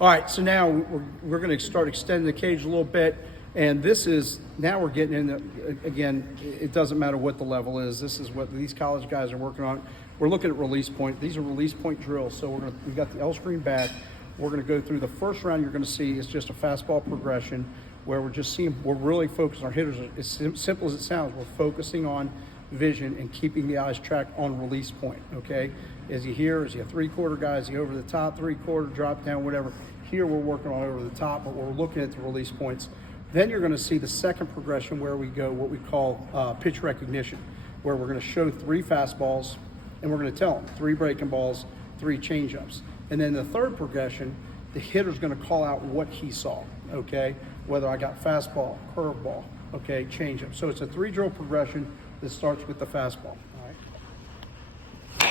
All right, so now we're going to start extending the cage a little bit. And this is, now we're getting into, again, it doesn't matter what the level is. This is what these college guys are working on. We're looking at release point. These are release point drills. So we've got the L screen back. We're going to go through the first round. You're going to see is just a fastball progression where we're really focused. Our hitters, as simple as it sounds, we're focusing on vision and keeping the eyes tracked on release point, okay? Is he here? Is he a three-quarter guy? Is he over the top, three-quarter, drop down, whatever? Here we're working on over the top, but we're looking at the release points. Then you're going to see the second progression where we go what we call pitch recognition, where we're going to show 3 fastballs, and we're going to tell them 3 breaking balls, 3 changeups. And then the third progression, the hitter's going to call out what he saw, okay? Whether I got fastball, curveball, okay, changeup. So it's a 3-drill progression that starts with the fastball. All right.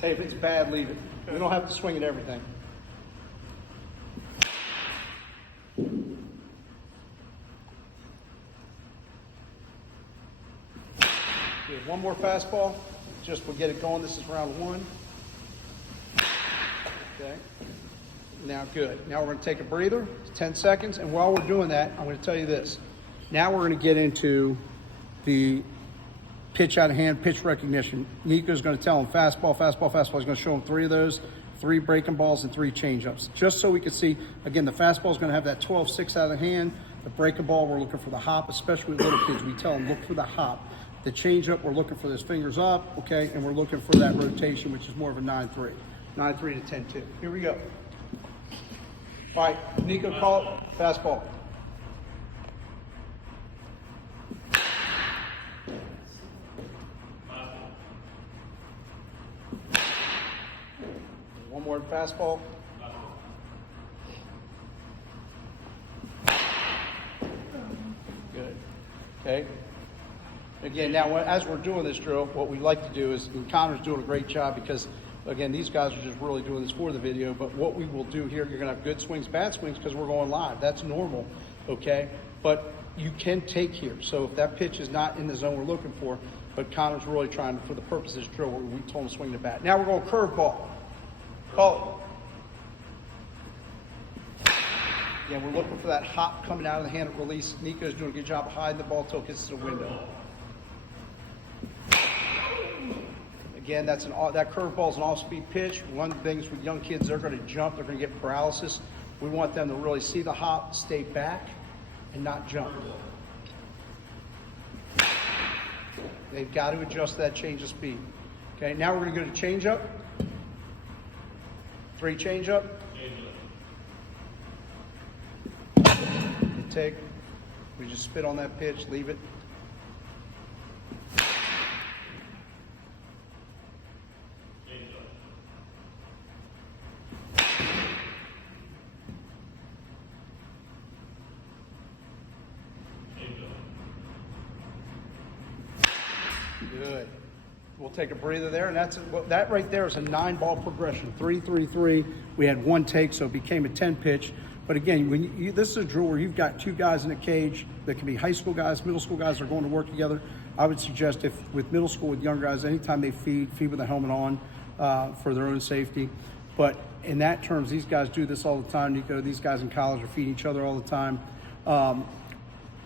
Hey, if it's bad, leave it. We don't have to swing at everything. We have one more fastball. Just we'll get it going. This is round 1. Okay. Now good. Now we're going to take a breather, 10 seconds. And while we're doing that, I'm going to tell you this. Now we're going to get into the pitch out of hand, pitch recognition. Nico's going to tell him fastball, fastball, fastball. He's going to show him 3 of those, 3 breaking balls and 3 changeups. Just so we can see, again, the fastball is going to have that 12-6 out of hand. The breaking ball, we're looking for the hop, especially with little kids. We tell them, look for the hop. The changeup, we're looking for those fingers up, okay, and we're looking for that rotation, which is more of a 9-3. 9-3 to 10-2. Here we go. All right, Nico, call it fastball. One more fastball. Good. Okay. Again, now as we're doing this drill, what we like to do is, and Connor's doing a great job because, again, these guys are just really doing this for the video, but what we will do here, you're going to have good swings, bad swings, because we're going live. That's normal, okay? But you can take here. So if that pitch is not in the zone we're looking for, but Connor's really trying, for the purpose of this drill, we told him to swing the bat. Now we're going curveball. Call it. Yeah, we're looking for that hop coming out of the hand of release. Nico's doing a good job of hiding the ball till it gets to the window. Again, that curveball is an off-speed pitch. One of the things with young kids, they're going to jump, they're going to get paralysis. We want them to really see the hop, stay back, and not jump. They've got to adjust that change of speed. Okay, now we're going to go to changeup. 3 changeup. Take. We just spit on that pitch, leave it. Good. We'll take a breather there, and that right there is a 9-ball progression. 3-3-3. We had 1 take, so it became a 10 pitch. But again, this is a drill where you've got 2 guys in a cage that can be high school guys, middle school guys that are going to work together. I would suggest if with middle school with young guys, anytime they feed with the helmet on for their own safety. But in that terms, these guys do this all the time. Nico, these guys in college are feeding each other all the time.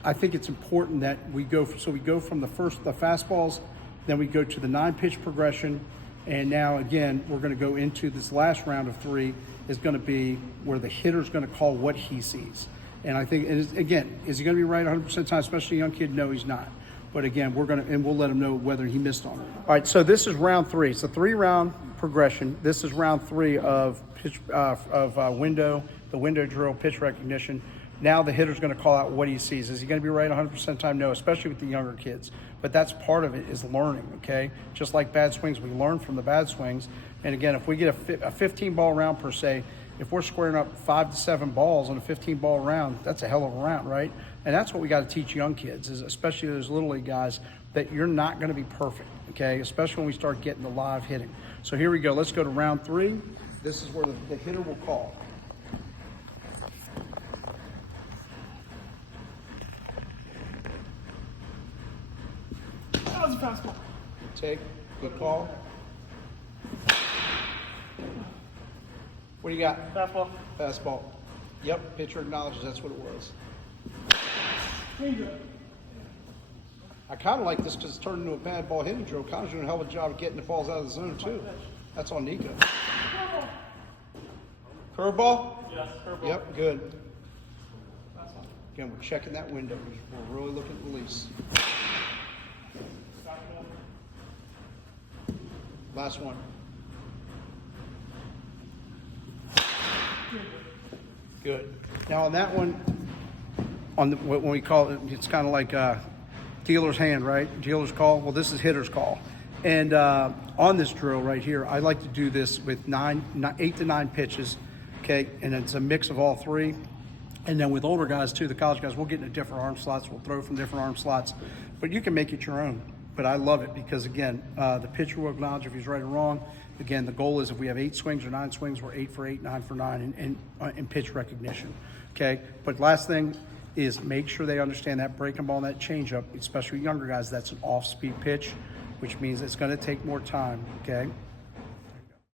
I think it's important that we go from the fastballs, then we go to the 9-pitch progression, and now again we're going to go into this last round of 3 is going to be where the hitter's going to call what he sees. And I think, again, is he going to be right 100% of the time, especially a young kid? No, he's not. But again, we'll let him know whether he missed on it. All right, so this is round 3. It's a 3-round progression. This is round 3 of pitch the window drill, pitch recognition. Now the hitter's going to call out what he sees. Is he going to be right 100% of the time? No, especially with the younger kids. But that's part of it, is learning, okay? Just like bad swings, we learn from the bad swings. And again, if we get a 15-ball round per se, if we're squaring up 5 to 7 balls on a 15-ball round, that's a hell of a round, right? And that's what we got to teach young kids, is especially those little league guys, that you're not going to be perfect, okay? Especially when we start getting the live hitting. So here we go. Let's go to round 3. This is where the hitter will call. That was a fastball. Take, good call. What do you got? Fastball. Fastball. Yep, pitcher acknowledges that's what it was. I kind of like this because it's turned into a bad ball hitting drill. Connor's doing a hell of a job of getting the balls out of the zone, too. That's on Nico. Curveball? Yes, curveball. Yep, good. Again, we're checking that window. We're really looking at release. Last one. Good. Now on that one, on the, when we call it, it's kind of like dealer's hand, right? Dealer's call. Well, this is hitter's call. And on this drill right here, I like to do this with 8 to 9 pitches, okay? And it's a mix of all three. And then with older guys too, the college guys, we'll get into different arm slots. We'll throw from different arm slots, but you can make it your own. But I love it because again, the pitcher will acknowledge if he's right or wrong. Again, the goal is if we have 8 swings or 9 swings, we're 8 for 8, 9 for 9 in pitch recognition. Okay. But last thing is make sure they understand that breaking ball and that changeup, especially younger guys. That's an off-speed pitch, which means it's going to take more time. Okay.